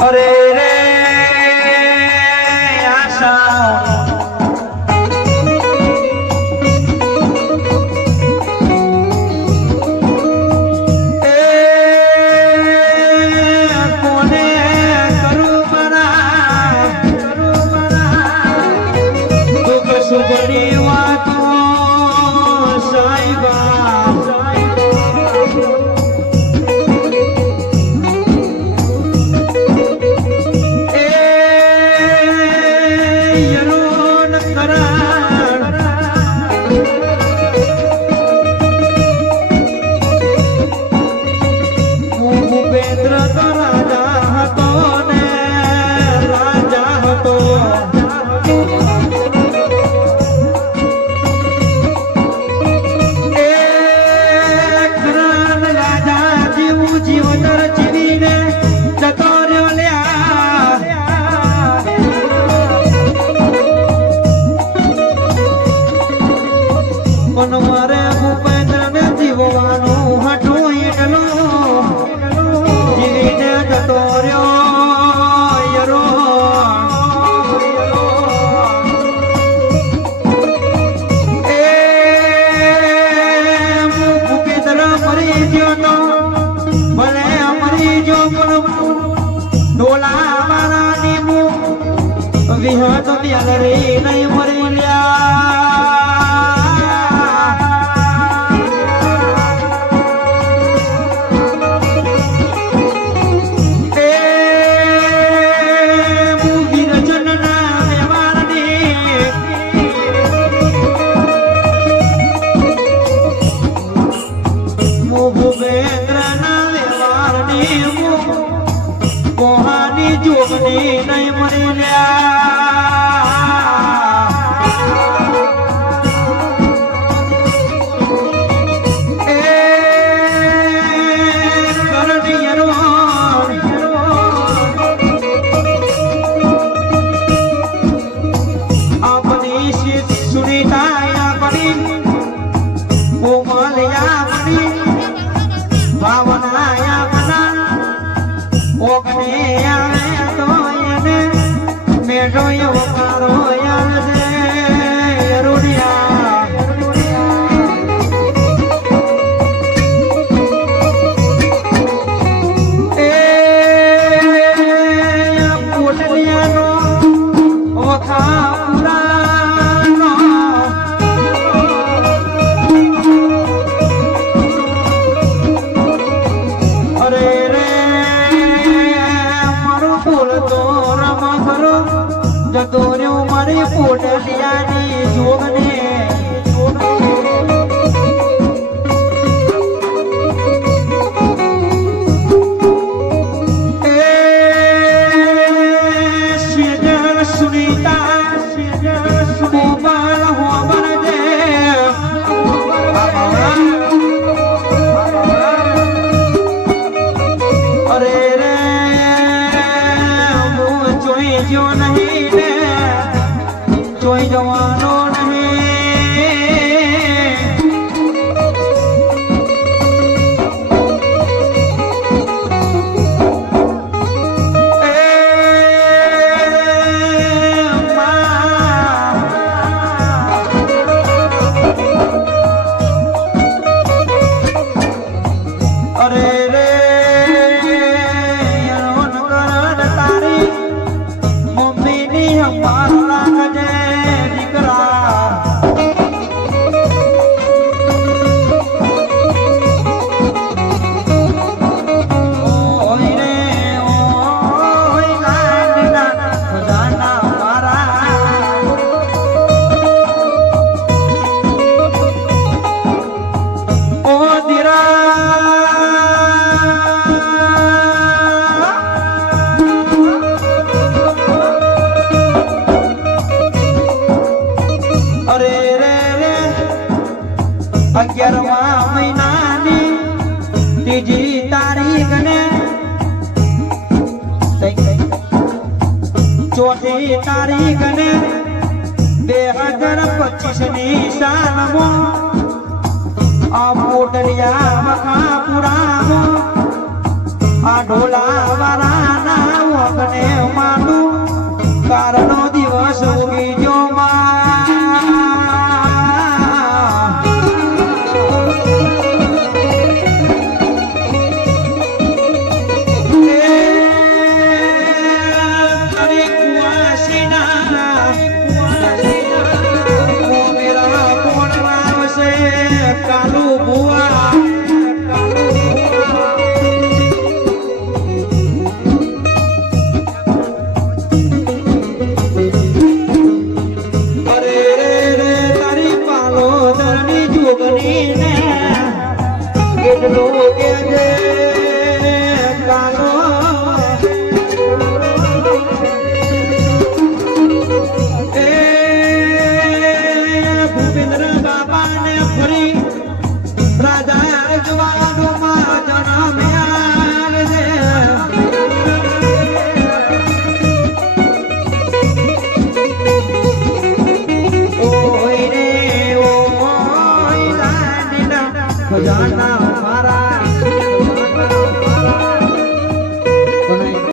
અરે રે આશા સુગની વાતો સાઈબા એ યરોન કરાણ હું ભૂપેન્દ્ર તો રાજા હતો ને રાજા હતો જીવતર જીવીને જતો રહ્યો લ્યા પણ મારે ભૂપેન્દ્ર ને જીવવાનું હટું એટલું જીવીને જતો રહ્યો યરો એ ભૂપેન્દ્ર મરી ગયો તો ભલે અમારી જો પણ ડોલા મારાની મુ વિહત મ્યાલ રે નહીં મરી કોહાની જોગની નહીં મરી આપણી સુનીતા આપણી કોમલ આપણી ભાવના આપણા ઓગણે આવે તો એને મેઢો એવો કારો આવે રૂડિયા એ પોટલિયાનો વખા પુરાનો અરે રે જતો રહ્યો મારી પોટલિયાની જોગને સુનીતા ગોપાલ હોબર દે અરે રે હું જોઈ જો નહીં ને જોઈ જવાનો અરે રે યરોન કરણ તારી મમ્મીની અંબાર રાખજે દીકરા ઓય રે ઓય નાના ખજાના મારા ઓ દીરા અરે રે રે 11મા મહિનાની ત્રીજી તારીખ ને ચોથી તારીખ ને 2025 ની સાલમાં આ મોટરિયા મખાપુરામાં આ ઢોલા વાળાના કાલુ ભુવા કેટલું કે છે કાલો એ ભૂપેન્દ્ર બાપાને ફરી રાજા જવાનોમાં જન્મ્યા છે ઓય રે ઓય લાડીના ખજાના